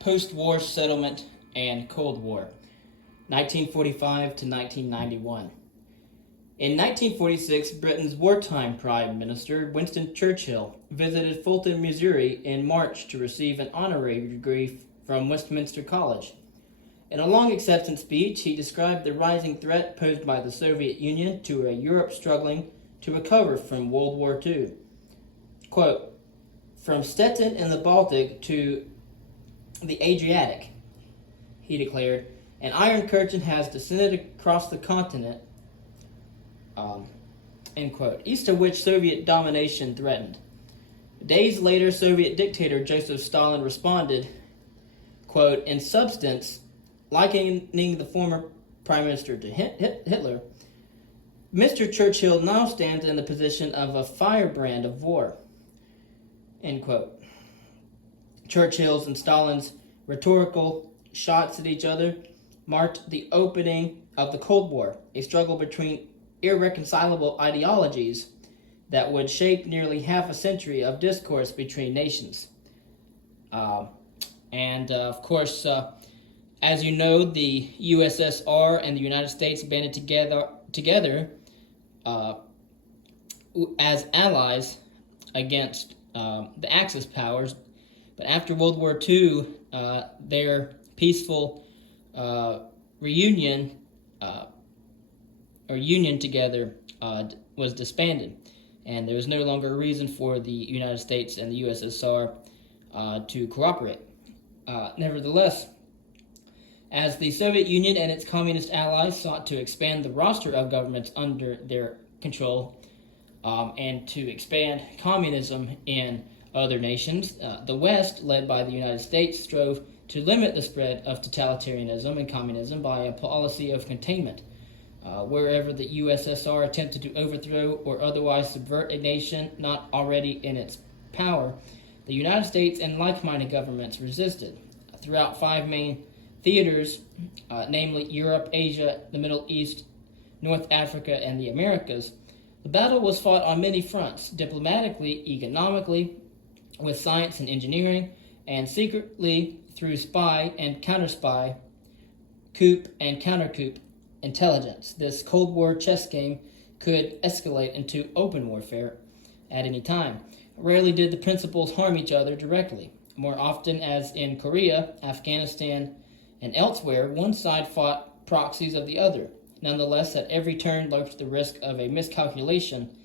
Post-war settlement and Cold War, 1945 to 1991. In 1946, Britain's wartime Prime Minister, Winston Churchill, visited Fulton, Missouri in March to receive an honorary degree from Westminster College. In a long acceptance speech, he described the rising threat posed by the Soviet Union to a Europe struggling to recover from World War II. Quote, "From Stettin in the Baltic to the Adriatic," he declared, "an iron curtain has descended across the continent," end quote, east of which Soviet domination threatened. Days later, Soviet dictator Joseph Stalin responded, quote, "In substance, likening the former prime minister to Hitler, Mr. Churchill now stands in the position of a firebrand of war," end quote. Churchill's and Stalin's rhetorical shots at each other marked the opening of the Cold War, a struggle between irreconcilable ideologies that would shape nearly half a century of discourse between nations. Of course, as you know, the USSR and the United States banded together as allies against the Axis powers. But after World War II, their peaceful union together was disbanded, and there was no longer a reason for the United States and the USSR to cooperate. Nevertheless, as the Soviet Union and its communist allies sought to expand the roster of governments under their control and to expand communism in other nations, the West, led by the United States, strove to limit the spread of totalitarianism and communism by a policy of containment. Wherever the USSR attempted to overthrow or otherwise subvert a nation not already in its power, the United States and like-minded governments resisted. Throughout 5 main theaters, namely Europe, Asia, the Middle East, North Africa, and the Americas, the battle was fought on many fronts: diplomatically, economically, with science and engineering, and secretly through spy and counter-spy, coup and counter-coup intelligence. This Cold War chess game could escalate into open warfare at any time. Rarely did the principals harm each other directly. More often, as in Korea, Afghanistan, and elsewhere, one side fought proxies of the other. Nonetheless, at every turn lurked the risk of a miscalculation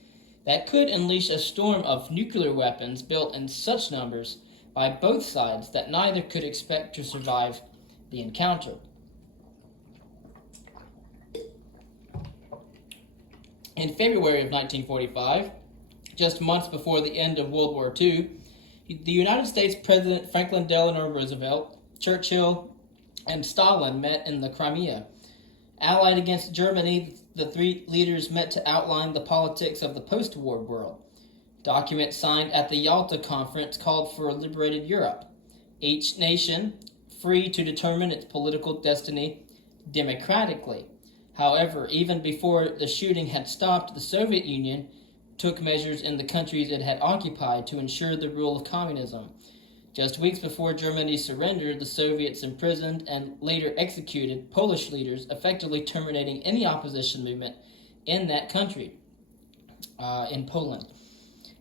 that could unleash a storm of nuclear weapons built in such numbers by both sides that neither could expect to survive the encounter. In February of 1945, just months before the end of World War II, the United States President Franklin Delano Roosevelt, Churchill, and Stalin met in the Crimea. Allied against Germany, the 3 leaders met to outline the politics of the post-war world. Documents signed at the Yalta Conference called for a liberated Europe, each nation free to determine its political destiny democratically. However, even before the shooting had stopped, the Soviet Union took measures in the countries it had occupied to ensure the rule of communism. Just weeks before Germany surrendered, the Soviets imprisoned and later executed Polish leaders, effectively terminating any opposition movement in that country, in Poland.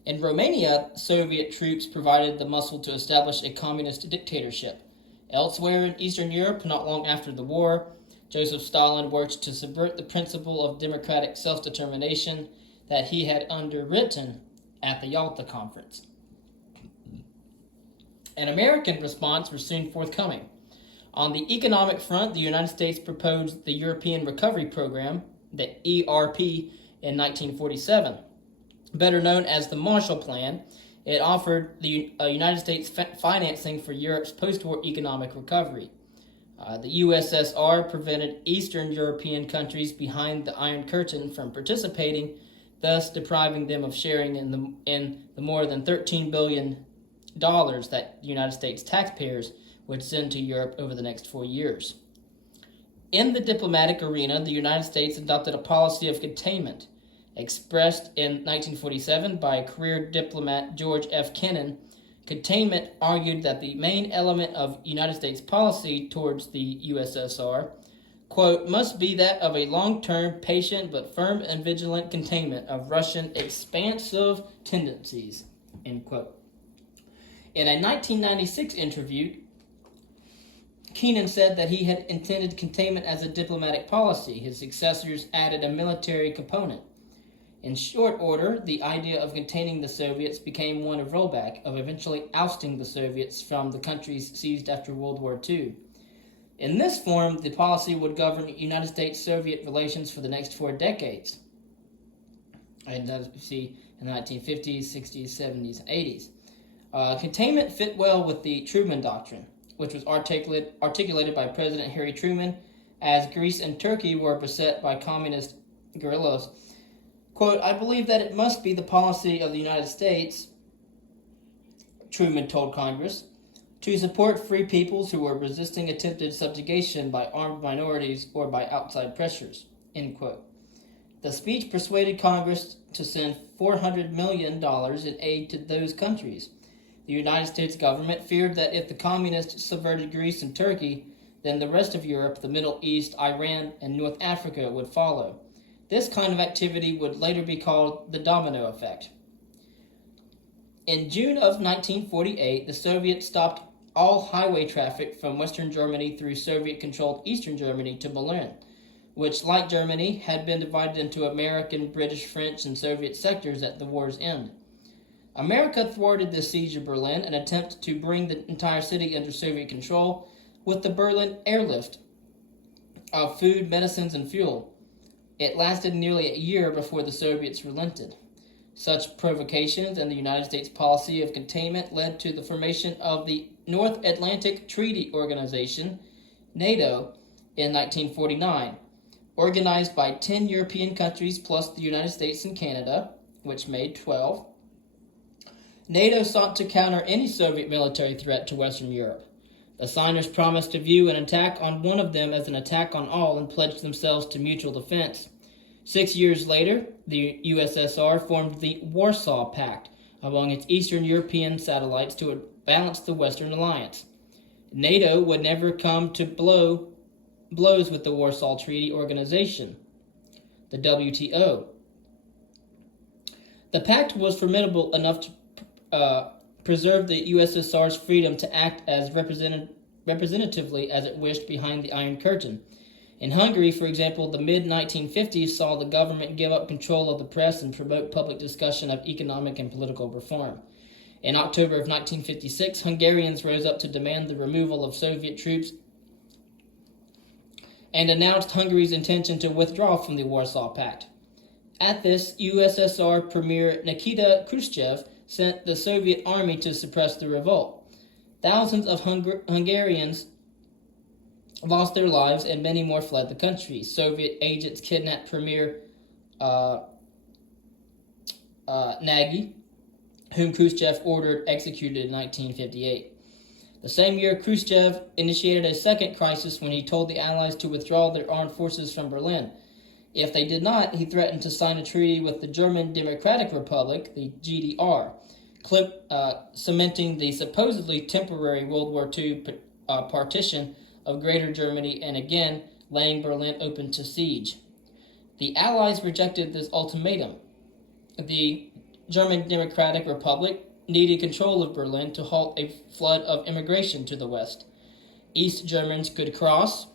In Romania, Soviet troops provided the muscle to establish a communist dictatorship. Elsewhere in Eastern Europe, not long after the war, Joseph Stalin worked to subvert the principle of democratic self-determination that he had underwritten at the Yalta Conference. An American response was soon forthcoming. On the economic front, the United States proposed the European Recovery Program, the ERP, in 1947. Better known as the Marshall Plan, it offered the United States financing for Europe's post-war economic recovery. The USSR prevented Eastern European countries behind the Iron Curtain from participating, thus depriving them of sharing in the more than $13 billion that the United States taxpayers would send to Europe over the next 4 years. In the diplomatic arena, the United States adopted a policy of containment, expressed in 1947 by career diplomat George F. Kennan, Containment argued that the main element of United States policy towards the USSR, quote, must be that of a long-term, patient, but firm and vigilant containment of Russian expansive tendencies, end quote. In a 1996 interview, Kennan said that he had intended containment as a diplomatic policy. His successors added a military component. In short order, the idea of containing the Soviets became one of rollback, of eventually ousting the Soviets from the countries seized after World War II. In this form, the policy would govern United States-Soviet relations for the next 4 decades. And as we see in the 1950s, 60s, 70s, and 80s. Containment fit well with the Truman Doctrine, which was articulated by President Harry Truman as Greece and Turkey were beset by communist guerrillas. Quote, I believe that it must be the policy of the United States, Truman told Congress, to support free peoples who were resisting attempted subjugation by armed minorities or by outside pressures, end quote. The speech persuaded Congress to send $400 million in aid to those countries. The United States government feared that if the communists subverted Greece and Turkey, then the rest of Europe, the Middle East, Iran, and North Africa would follow. This kind of activity would later be called the domino effect. In June of 1948, the Soviets stopped all highway traffic from Western Germany through Soviet-controlled Eastern Germany to Berlin, which, like Germany, had been divided into American, British, French, and Soviet sectors at the war's end. America thwarted the siege of Berlin, an attempt to bring the entire city under Soviet control, with the Berlin airlift of food, medicines, and fuel. It lasted nearly a year before the Soviets relented. Such provocations and the United States policy of containment led to the formation of the North Atlantic Treaty Organization, NATO, in 1949, organized by 10 European countries plus the United States and Canada, which made 12. NATO sought to counter any Soviet military threat to Western Europe. The signers promised to view an attack on one of them as an attack on all and pledged themselves to mutual defense. 6 years later, the USSR formed the Warsaw Pact among its Eastern European satellites to balance the Western alliance. NATO would never come to blows with the Warsaw Treaty Organization, the WTO. The pact was formidable enough to preserve the USSR's freedom to act as representatively as it wished behind the Iron Curtain. In Hungary, for example, the mid-1950s saw the government give up control of the press and promote public discussion of economic and political reform. In October of 1956, Hungarians rose up to demand the removal of Soviet troops and announced Hungary's intention to withdraw from the Warsaw Pact. At this, USSR Premier Nikita Khrushchev sent the Soviet army to suppress the revolt. Thousands of Hungarians lost their lives and many more fled the country. Soviet agents kidnapped Premier Nagy, whom Khrushchev ordered executed in 1958. The same year, Khrushchev initiated a second crisis when he told the Allies to withdraw their armed forces from Berlin. If they did not, he threatened to sign a treaty with the German Democratic Republic, the GDR, cementing the supposedly temporary World War II partition of Greater Germany and again laying Berlin open to siege. The Allies rejected this ultimatum. The German Democratic Republic needed control of Berlin to halt a flood of immigration to the west. East Germans could cross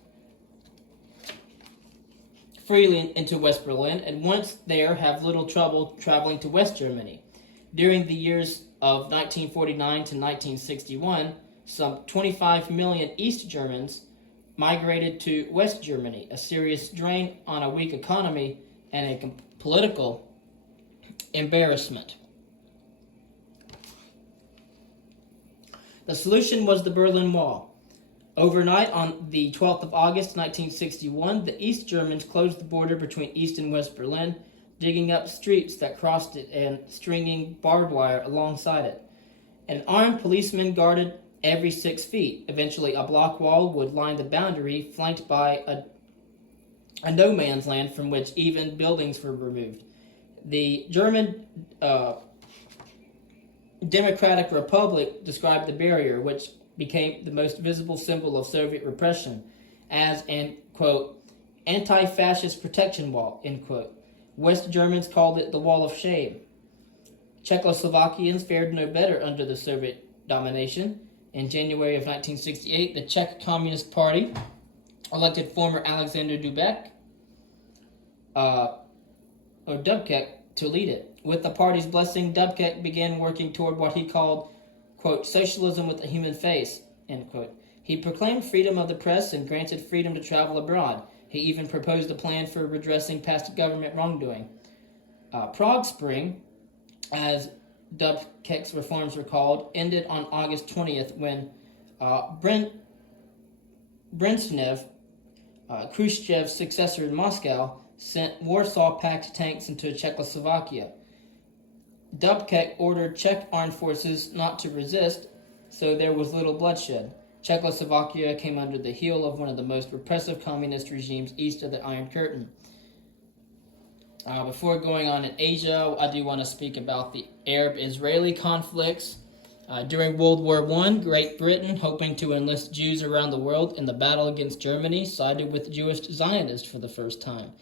freely into West Berlin and once there have little trouble traveling to West Germany. During the years of 1949 to 1961, some 25 million East Germans migrated to West Germany, a serious drain on a weak economy and a political embarrassment. The solution was the Berlin Wall. Overnight, on the 12th of August 1961, the East Germans closed the border between East and West Berlin, digging up streets that crossed it and stringing barbed wire alongside it. An armed policeman guarded every 6 feet. Eventually, a block wall would line the boundary, flanked by a no-man's land from which even buildings were removed. The German Democratic Republic described the barrier, which became the most visible symbol of Soviet repression, as an, quote, anti-fascist protection wall, end quote. West Germans called it the Wall of Shame. Czechoslovakians fared no better under the Soviet domination. In January of 1968, the Czech Communist Party elected former Alexander Dubček, to lead it. With the party's blessing, Dubček began working toward what he called, quote, socialism with a human face, end quote. He proclaimed freedom of the press and granted freedom to travel abroad. He even proposed a plan for redressing past government wrongdoing. Prague Spring, as Dubček's reforms were called, ended on August 20th when Brezhnev, Khrushchev's successor in Moscow, sent Warsaw Pact tanks into Czechoslovakia. Dubček ordered Czech armed forces not to resist, so there was little bloodshed. Czechoslovakia came under the heel of one of the most repressive communist regimes east of the Iron Curtain. Before going on in Asia, I do want to speak about the Arab-Israeli conflicts. During World War I, Great Britain, hoping to enlist Jews around the world in the battle against Germany, sided with Jewish Zionists for the first time.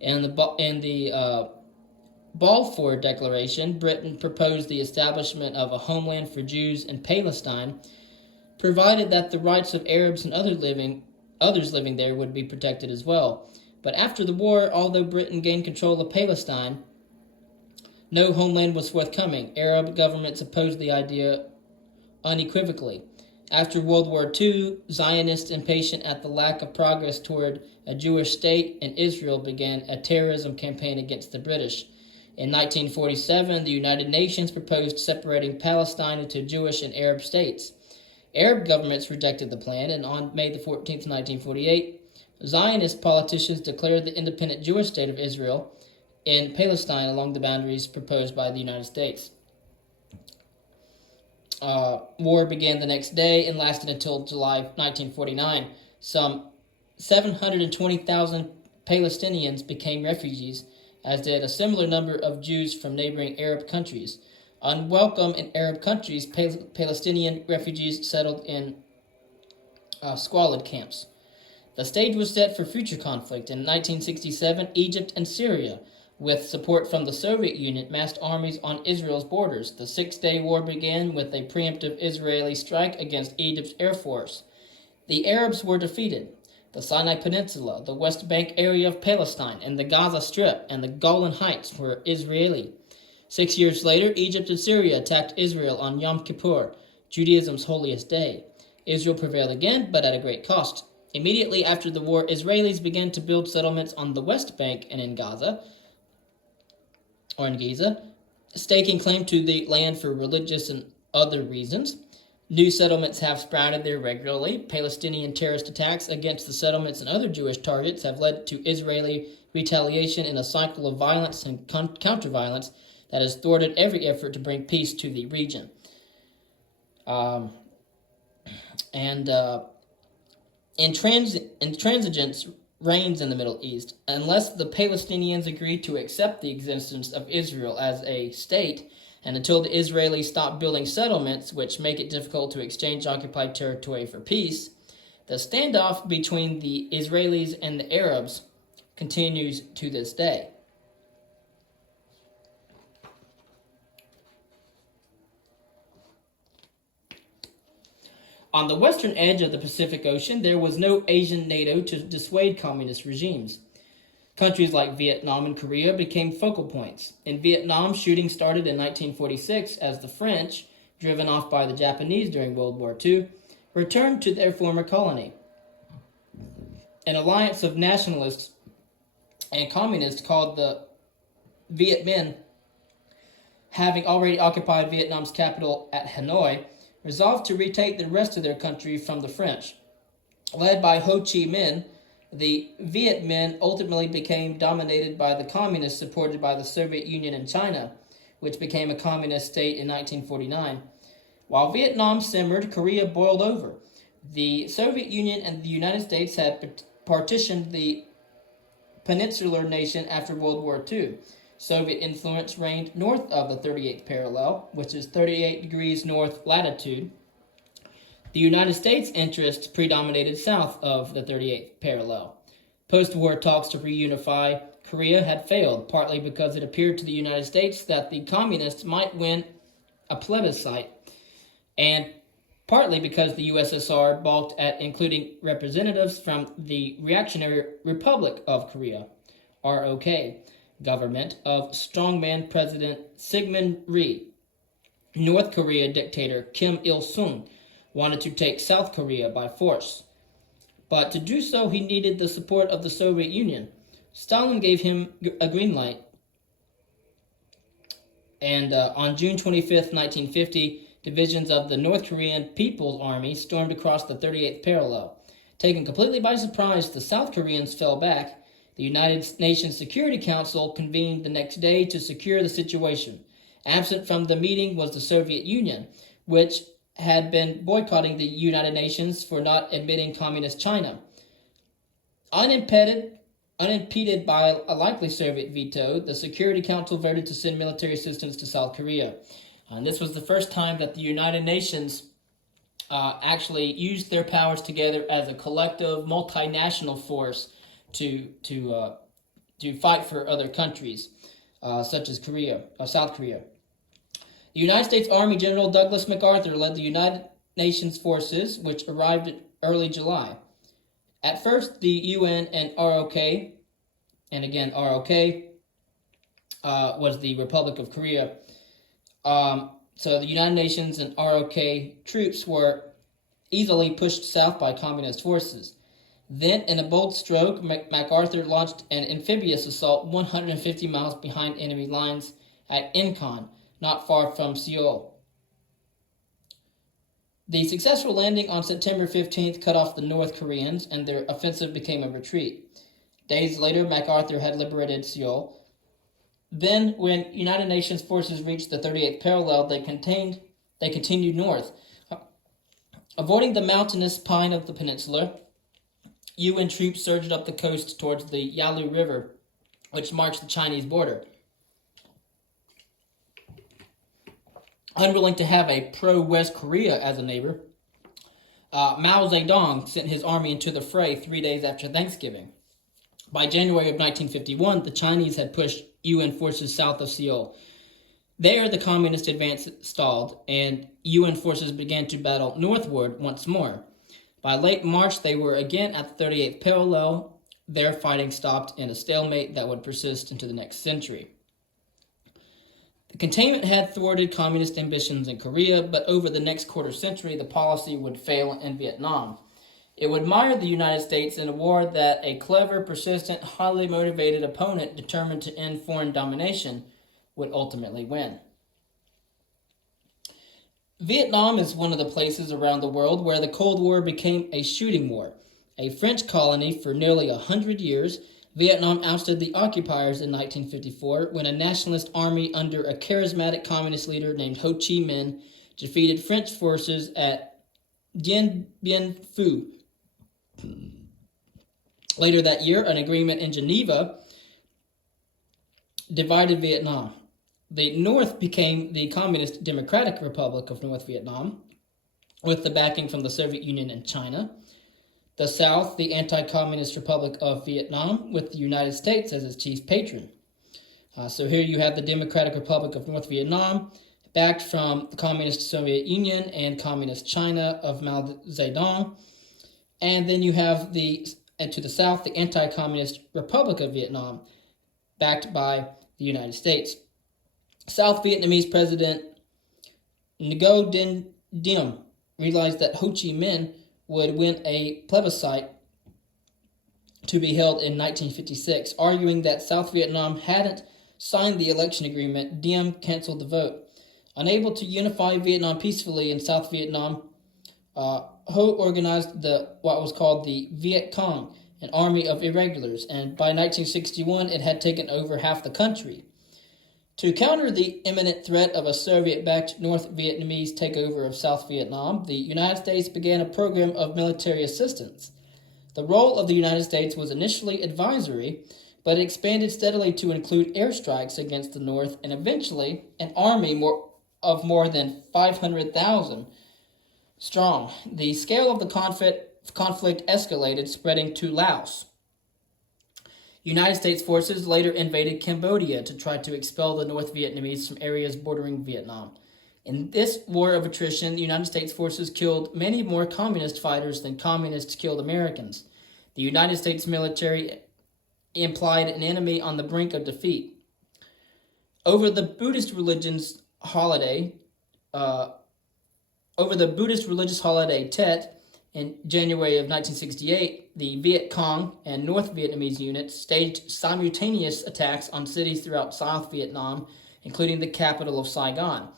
In the Balfour Declaration, Britain proposed the establishment of a homeland for Jews in Palestine, provided that the rights of Arabs and others living there would be protected as well. But after the war, although Britain gained control of Palestine, no homeland was forthcoming. Arab governments opposed the idea unequivocally. After World War II, Zionists, impatient at the lack of progress toward a Jewish state in Israel, began a terrorism campaign against the British. In 1947, the United Nations proposed separating Palestine into Jewish and Arab states. Arab governments rejected the plan, and on May 14, 1948, Zionist politicians declared the independent Jewish state of Israel in Palestine along the boundaries proposed by the United States. War began the next day and lasted until July 1949. Some 720,000 Palestinians became refugees, as did a similar number of Jews from neighboring Arab countries. Unwelcome in Arab countries, Palestinian refugees settled in squalid camps. The stage was set for future conflict. In 1967, Egypt and Syria, with support from the Soviet Union, massed armies on Israel's borders. The Six-Day War began with a preemptive Israeli strike against Egypt's air force. The Arabs were defeated. The Sinai Peninsula, the West Bank area of Palestine, and the Gaza Strip and the Golan Heights were Israeli. 6 years later, Egypt and Syria attacked Israel on Yom Kippur, Judaism's holiest day. Israel prevailed again, but at a great cost. Immediately after the war, Israelis began to build settlements on the West Bank and in Gaza, staking claim to the land for religious and other reasons. New settlements have sprouted there regularly. Palestinian terrorist attacks against the settlements and other Jewish targets have led to Israeli retaliation in a cycle of violence and counter-violence that has thwarted every effort to bring peace to the region. Intransigence reigns in the Middle East. Unless the Palestinians agree to accept the existence of Israel as a state, and until the Israelis stop building settlements, which make it difficult to exchange occupied territory for peace, the standoff between the Israelis and the Arabs continues to this day. On the western edge of the Pacific Ocean, there was no Asian NATO to dissuade communist regimes. Countries like Vietnam and Korea became focal points. In Vietnam, shooting started in 1946 as the French, driven off by the Japanese during World War II, returned to their former colony. An alliance of nationalists and communists called the Viet Minh, having already occupied Vietnam's capital at Hanoi, resolved to retake the rest of their country from the French. Led by Ho Chi Minh, the Viet Minh ultimately became dominated by the communists supported by the Soviet Union and China, which became a communist state in 1949. While Vietnam simmered, Korea boiled over. The Soviet Union and the United States had partitioned the peninsular nation after World War II. Soviet influence reigned north of the 38th parallel, which is 38 degrees north latitude. The United States' interests predominated south of the 38th parallel. Post-war talks to reunify Korea had failed, partly because it appeared to the United States that the communists might win a plebiscite, and partly because the USSR balked at including representatives from the Reactionary Republic of Korea, ROK, government of strongman President Syngman Rhee. North Korea dictator Kim Il-sung wanted to take South Korea by force. But to do so, he needed the support of the Soviet Union. Stalin gave him a green light. And on June 25th, 1950, divisions of the North Korean People's Army stormed across the 38th parallel. Taken completely by surprise, the South Koreans fell back. The United Nations Security Council convened the next day to secure the situation. Absent from the meeting was the Soviet Union, which had been boycotting the United Nations for not admitting Communist China. Unimpeded by a likely Soviet veto, the Security Council voted to send military assistance to South Korea. And this was the first time that the United Nations actually used their powers together as a collective multinational force to fight for other countries, such as South Korea. The United States Army General Douglas MacArthur led the United Nations forces, which arrived in early July. At first, the UN and ROK, and again ROK, was the Republic of Korea. So the United Nations and ROK troops were easily pushed south by communist forces. Then, in a bold stroke, MacArthur launched an amphibious assault 150 miles behind enemy lines at Incheon, not far from Seoul. The successful landing on September 15th cut off the North Koreans, and their offensive became a retreat. Days later, MacArthur had liberated Seoul. Then, when United Nations forces reached the 38th parallel, they continued north. Avoiding the mountainous pine of the peninsula, UN troops surged up the coast towards the Yalu River, which marks the Chinese border. Unwilling to have a pro-West Korea as a neighbor, Mao Zedong sent his army into the fray 3 days after Thanksgiving. By January of 1951, the Chinese had pushed UN forces south of Seoul. There, the communist advance stalled, and UN forces began to battle northward once more. By late March, they were again at the 38th parallel. Their fighting stopped in a stalemate that would persist into the next century. The containment had thwarted communist ambitions in Korea, but over the next quarter century, the policy would fail in Vietnam. It would mire the United States in a war that a clever, persistent, highly motivated opponent determined to end foreign domination would ultimately win. Vietnam is one of the places around the world where the Cold War became a shooting war. A French colony for nearly 100 years, Vietnam ousted the occupiers in 1954 when a nationalist army under a charismatic communist leader named Ho Chi Minh defeated French forces at Dien Bien Phu. Later that year, an agreement in Geneva divided Vietnam. The North became the Communist Democratic Republic of North Vietnam, with the backing from the Soviet Union and China. The South, the Anti-Communist Republic of Vietnam, with the United States as its chief patron. So here you have the Democratic Republic of North Vietnam, backed from the Communist Soviet Union and Communist China of Mao Zedong. And then you have to the south, the Anti-Communist Republic of Vietnam, backed by the United States. South Vietnamese President Ngo Dinh Diem realized that Ho Chi Minh would win a plebiscite to be held in 1956. Arguing that South Vietnam hadn't signed the election agreement, Diem canceled the vote. Unable to unify Vietnam peacefully in South Vietnam, Ho organized what was called the Viet Cong, an army of irregulars, and by 1961 it had taken over half the country. To counter the imminent threat of a Soviet-backed North Vietnamese takeover of South Vietnam, the United States began a program of military assistance. The role of the United States was initially advisory, but it expanded steadily to include airstrikes against the North and eventually an army of more than 500,000 strong. The scale of the conflict escalated, spreading to Laos. United States forces later invaded Cambodia to try to expel the North Vietnamese from areas bordering Vietnam. In this war of attrition, the United States forces killed many more communist fighters than communists killed Americans. The United States military implied an enemy on the brink of defeat. Over the Buddhist religious holiday Tet in January of 1968, the Viet Cong and North Vietnamese units staged simultaneous attacks on cities throughout South Vietnam, including the capital of Saigon.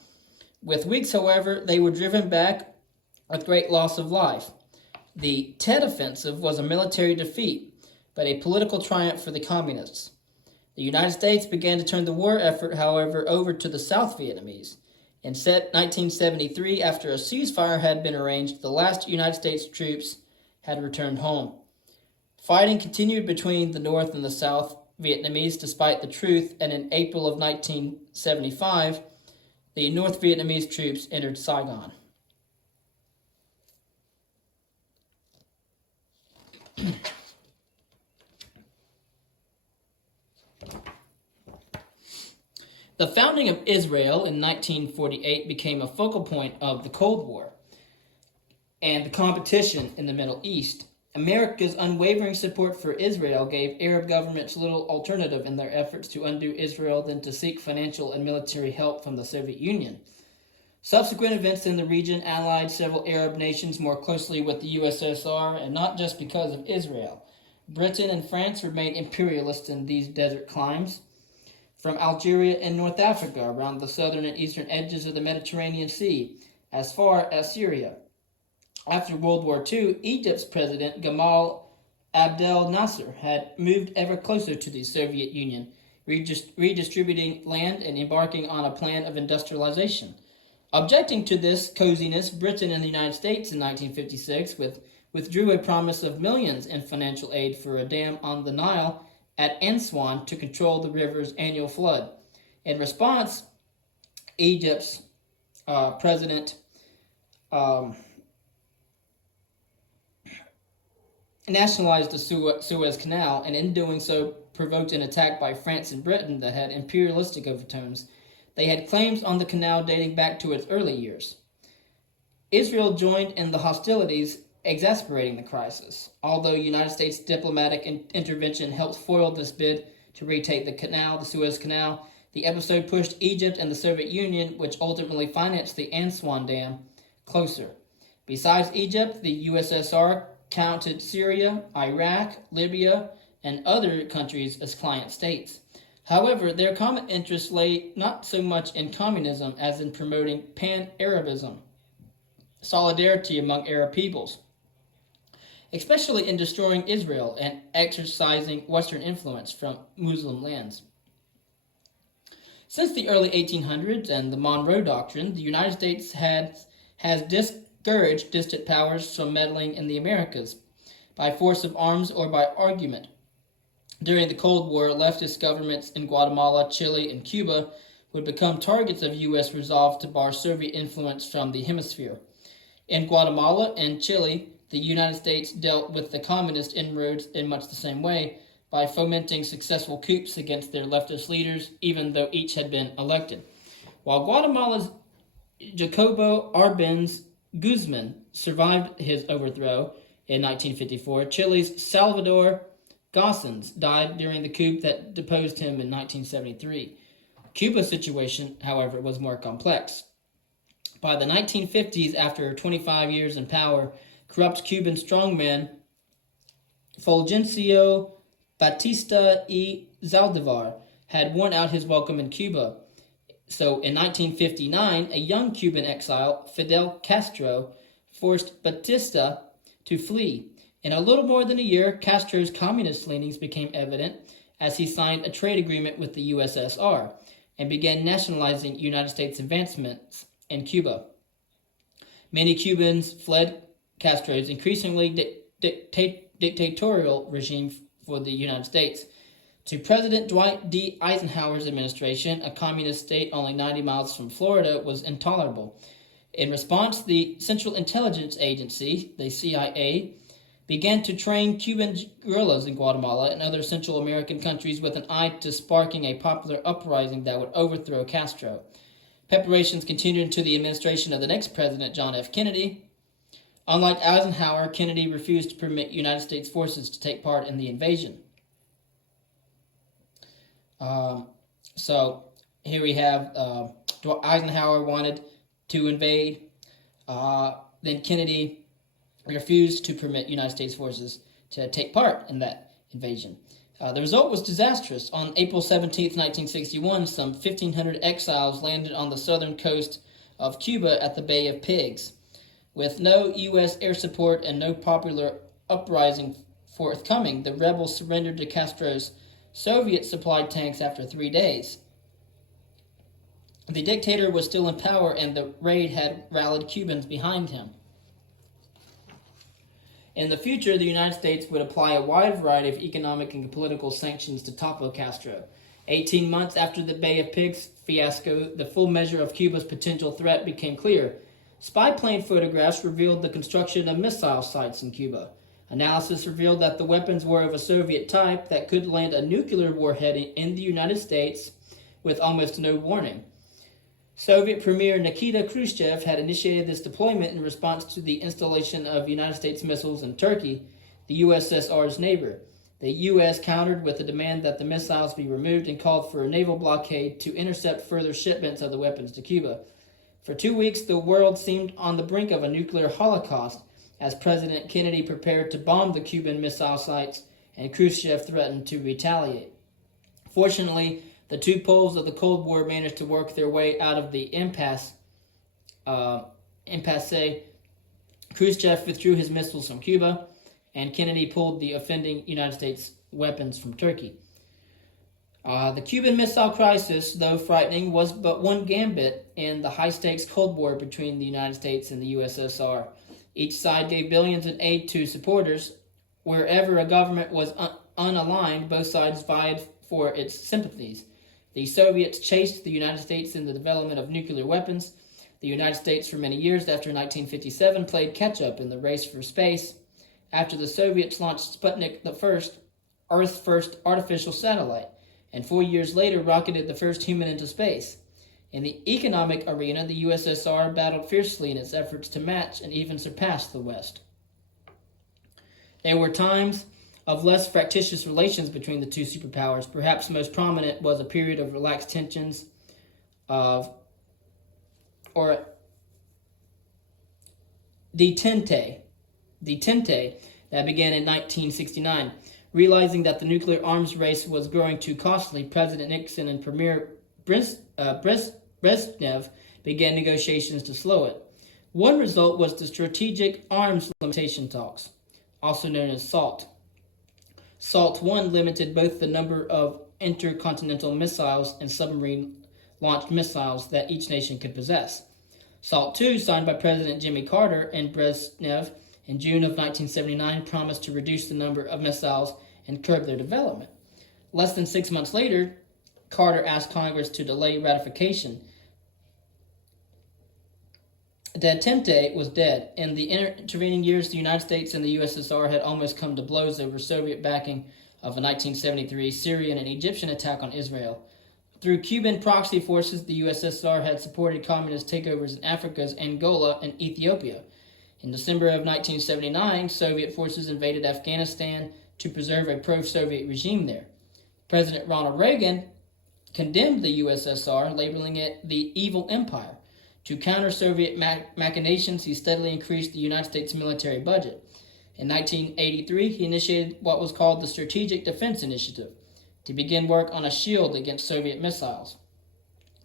With weeks, however, they were driven back with great loss of life. The Tet Offensive was a military defeat, but a political triumph for the communists. The United States began to turn the war effort, however, over to the South Vietnamese. In 1973, after a ceasefire had been arranged, the last United States troops had returned home. Fighting continued between the North and the South Vietnamese despite the truce, and in April of 1975, the North Vietnamese troops entered Saigon. The founding of Israel in 1948 became a focal point of the Cold War and the competition in the Middle East. America's unwavering support for Israel gave Arab governments little alternative in their efforts to undo Israel than to seek financial and military help from the Soviet Union. Subsequent events in the region allied several Arab nations more closely with the USSR, and not just because of Israel. Britain and France remained imperialists in these desert climes. From Algeria and North Africa, around the southern and eastern edges of the Mediterranean Sea, as far as Syria. After World War II, Egypt's president Gamal Abdel Nasser had moved ever closer to the Soviet Union, redistributing land and embarking on a plan of industrialization. Objecting to this coziness, Britain and the United States in 1956 withdrew a promise of millions in financial aid for a dam on the Nile at Aswan to control the river's annual flood. In response, Egypt's president nationalized the Suez Canal, and in doing so provoked an attack by France and Britain that had imperialistic overtones. They had claims on the canal dating back to its early years. Israel joined in the hostilities, exasperating the crisis. Although United States diplomatic intervention helped foil this bid to retake the Suez Canal, the episode pushed Egypt and the Soviet Union, which ultimately financed the Aswan Dam, closer. Besides Egypt, the USSR counted Syria, Iraq, Libya, and other countries as client states. However, their common interests lay not so much in communism as in promoting pan-Arabism, solidarity among Arab peoples, especially in destroying Israel and exercising Western influence from Muslim lands. Since the early 1800s and the Monroe Doctrine, the United States has discouraged distant powers from meddling in the Americas by force of arms or by argument. During the Cold War, leftist governments in Guatemala, Chile, and Cuba would become targets of U.S. resolve to bar Soviet influence from the hemisphere. In Guatemala and Chile, the United States dealt with the communist inroads in much the same way, by fomenting successful coups against their leftist leaders, even though each had been elected. While Guatemala's Jacobo Arbenz Guzman survived his overthrow in 1954, Chile's Salvador Gossens died during the coup that deposed him in 1973. Cuba's situation, however, was more complex. By the 1950s, after 25 years in power, corrupt Cuban strongman Fulgencio Batista y Zaldivar had worn out his welcome in Cuba. So in 1959, a young Cuban exile, Fidel Castro, forced Batista to flee. In a little more than a year, Castro's communist leanings became evident as he signed a trade agreement with the USSR and began nationalizing United States advancements in Cuba. Many Cubans fled Castro's increasingly dictatorial regime for the United States. To President Dwight D. Eisenhower's administration, a communist state only 90 miles from Florida was intolerable. In response, the Central Intelligence Agency, the CIA, began to train Cuban guerrillas in Guatemala and other Central American countries with an eye to sparking a popular uprising that would overthrow Castro. Preparations continued into the administration of the next president, John F. Kennedy. Unlike Eisenhower, Kennedy refused to permit United States forces to take part in the invasion. So here we have Eisenhower wanted to invade, then Kennedy refused to permit United States forces to take part in that invasion. The result was disastrous. On April 17, 1961, some 1,500 exiles landed on the southern coast of Cuba at the Bay of Pigs. With no U.S. air support and no popular uprising forthcoming, the rebels surrendered to Castro's Soviet-supplied tanks after 3 days. The dictator was still in power, and the raid had rallied Cubans behind him. In the future, the United States would apply a wide variety of economic and political sanctions to topple Castro. 18 months after the Bay of Pigs fiasco, the full measure of Cuba's potential threat became clear. Spy plane photographs revealed the construction of missile sites in Cuba. Analysis revealed that the weapons were of a Soviet type that could land a nuclear warhead in the United States with almost no warning. Soviet Premier Nikita Khrushchev had initiated this deployment in response to the installation of United States missiles in Turkey, the USSR's neighbor. The U.S. countered with a demand that the missiles be removed and called for a naval blockade to intercept further shipments of the weapons to Cuba. For 2 weeks, the world seemed on the brink of a nuclear holocaust as President Kennedy prepared to bomb the Cuban missile sites and Khrushchev threatened to retaliate. Fortunately, the two poles of the Cold War managed to work their way out of the impasse. Khrushchev withdrew his missiles from Cuba, and Kennedy pulled the offending United States weapons from Turkey. The Cuban Missile Crisis, though frightening, was but one gambit in the high-stakes Cold War between the United States and the USSR. Each side gave billions in aid to supporters. Wherever a government was unaligned, both sides vied for its sympathies. The Soviets chased the United States in the development of nuclear weapons. The United States, for many years after 1957, played catch-up in the race for space. After the Soviets launched Sputnik I, Earth's first artificial satellite, and 4 years later rocketed the first human into space. In the economic arena, the USSR battled fiercely in its efforts to match and even surpass the West. There were times of less fractious relations between the two superpowers. Perhaps most prominent was a period of relaxed tensions detente that began in 1969. Realizing that the nuclear arms race was growing too costly, President Nixon and Premier Brezhnev began negotiations to slow it. One result was the Strategic Arms Limitation Talks, also known as SALT. SALT I limited both the number of intercontinental missiles and submarine-launched missiles that each nation could possess. SALT II, signed by President Jimmy Carter and Brezhnev in June of 1979, promised to reduce the number of missiles and curb their development. Less than 6 months later, Carter asked Congress to delay ratification. Detente was dead. In the intervening years, the United States and the USSR had almost come to blows over Soviet backing of a 1973 Syrian and Egyptian attack on Israel. Through Cuban proxy forces, the USSR had supported communist takeovers in Africa's Angola and Ethiopia. In December of 1979, Soviet forces invaded Afghanistan to preserve a pro-Soviet regime there. President Ronald Reagan condemned the USSR, labeling it the evil empire. To counter Soviet machinations, he steadily increased the United States military budget. In 1983, he initiated what was called the Strategic Defense Initiative to begin work on a shield against Soviet missiles.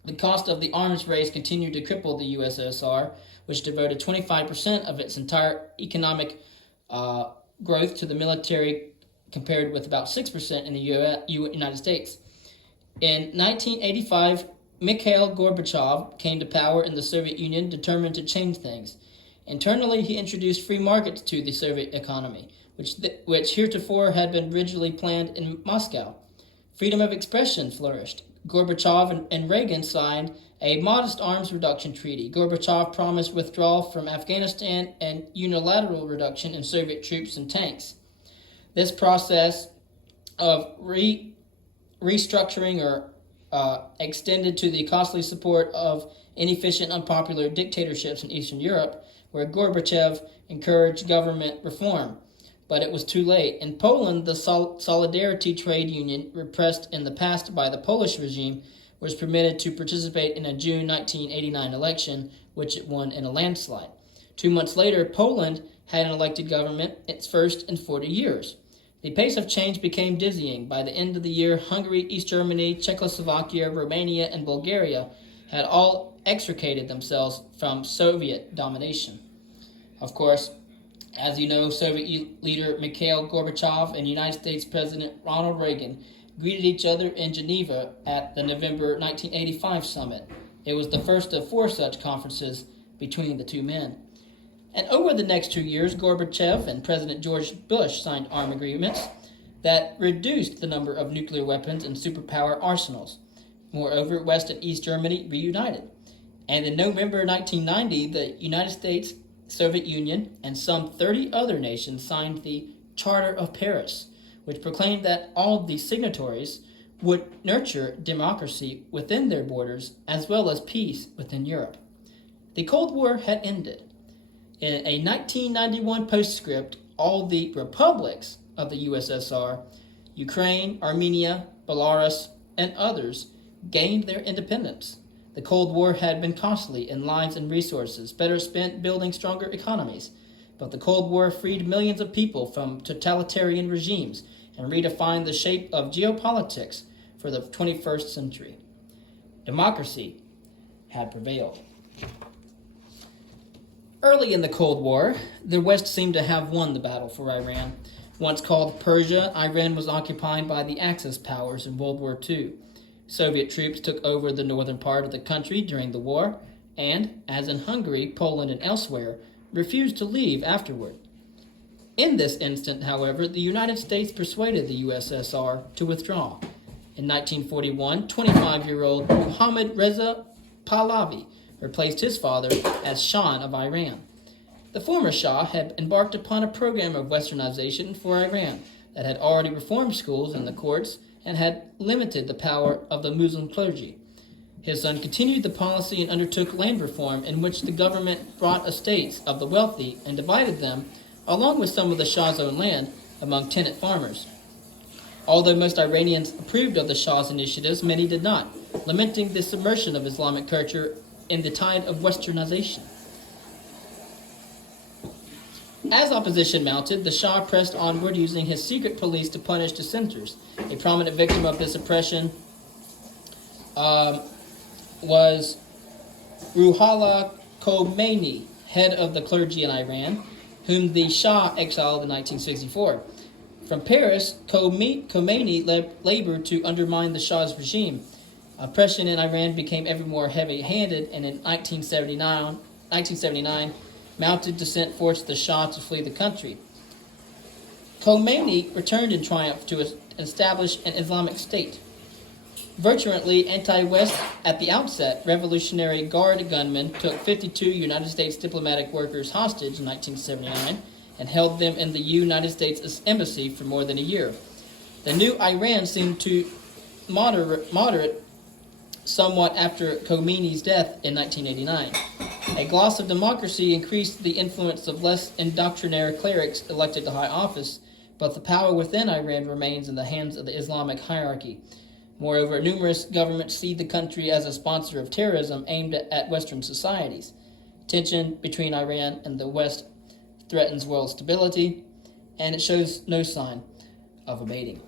The cost of the arms race continued to cripple the USSR, which devoted 25% of its entire economic growth to the military, compared with about 6% in the United States. In 1985, Mikhail Gorbachev came to power in the Soviet Union, determined to change things. Internally, he introduced free markets to the Soviet economy, which heretofore had been rigidly planned in Moscow. Freedom of expression flourished. Gorbachev and Reagan signed a modest arms reduction treaty. Gorbachev promised withdrawal from Afghanistan and unilateral reduction in Soviet troops and tanks. This process of restructuring or extended to the costly support of inefficient, unpopular dictatorships in Eastern Europe, where Gorbachev encouraged government reform. But it was too late. In Poland, the Solidarity trade union, repressed in the past by the Polish regime, was permitted to participate in a June 1989 election, which it won in a landslide. 2 months later, Poland had an elected government, its first in 40 years. The pace of change became dizzying. By the end of the year, Hungary, East Germany, Czechoslovakia, Romania, and Bulgaria had all extricated themselves from Soviet domination. Of course, as you know, Soviet leader Mikhail Gorbachev and United States President Ronald Reagan greeted each other in Geneva at the November 1985 summit. It was the first of 4 such conferences between the two men. And over the next 2 years, Gorbachev and President George Bush signed arms agreements that reduced the number of nuclear weapons and superpower arsenals. Moreover, West and East Germany reunited. And in November 1990, the United States, Soviet Union, and some 30 other nations signed the Charter of Paris, which proclaimed that all the signatories would nurture democracy within their borders as well as peace within Europe. The Cold War had ended. In a 1991 postscript, all the republics of the USSR, Ukraine, Armenia, Belarus, and others, gained their independence. The Cold War had been costly in lives and resources, better spent building stronger economies. But the Cold War freed millions of people from totalitarian regimes and redefined the shape of geopolitics for the 21st century. Democracy had prevailed. Early in the Cold War, the West seemed to have won the battle for Iran. Once called Persia, Iran was occupied by the Axis powers in World War II. Soviet troops took over the northern part of the country during the war, and, as in Hungary, Poland, and elsewhere, refused to leave afterward. In this instant, however, the United States persuaded the USSR to withdraw. In 1941, 25-year-old Mohammad Reza Pahlavi replaced his father as Shah of Iran. The former Shah had embarked upon a program of westernization for Iran that had already reformed schools and the courts and had limited the power of the Muslim clergy. His son continued the policy and undertook land reform in which the government brought estates of the wealthy and divided them, along with some of the Shah's own land, among tenant farmers. Although most Iranians approved of the Shah's initiatives, many did not, lamenting the submersion of Islamic culture in the tide of westernization. As opposition mounted, the Shah pressed onward using his secret police to punish dissenters. A prominent victim of this oppression was Ruhollah Khomeini, head of the clergy in Iran, whom the Shah exiled in 1964. From Paris, Khomeini labored to undermine the Shah's regime. Oppression in Iran became ever more heavy-handed, and in 1979, mounted dissent forced the Shah to flee the country. Khomeini returned in triumph to establish an Islamic State. Virtually anti-West at the outset, Revolutionary Guard gunmen took 52 United States diplomatic workers hostage in 1979 and held them in the United States Embassy for more than a year. The new Iran seemed to moderate somewhat after Khomeini's death in 1989. A gloss of democracy increased the influence of less indoctrinated clerics elected to high office, but the power within Iran remains in the hands of the Islamic hierarchy. Moreover, numerous governments see the country as a sponsor of terrorism aimed at Western societies. Tension between Iran and the West threatens world stability, and it shows no sign of abating.